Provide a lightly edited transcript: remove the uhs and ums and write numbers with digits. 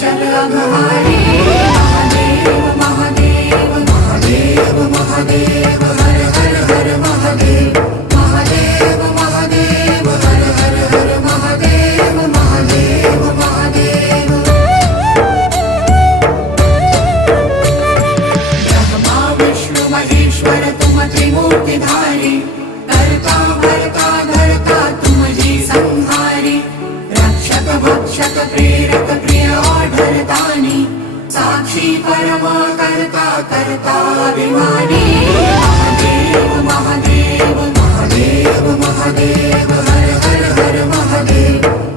चल अघहारी महादेव महादेव महादेव महादेव हर हर हर महादेव महादेव महादेव हर हर हर महादेव महादेव महादेव ब्रह्मा विष्णु महेश्वर तुम त्रिमूर्तिधारी करता भरता धरता तुम जी संहारी रक्षक भक्षक प्रेरक प्रिय आढरतानी साक्षी परम करता करता अभिमानी महादेव महादेव महादेव महादेव हर हर हर महादेव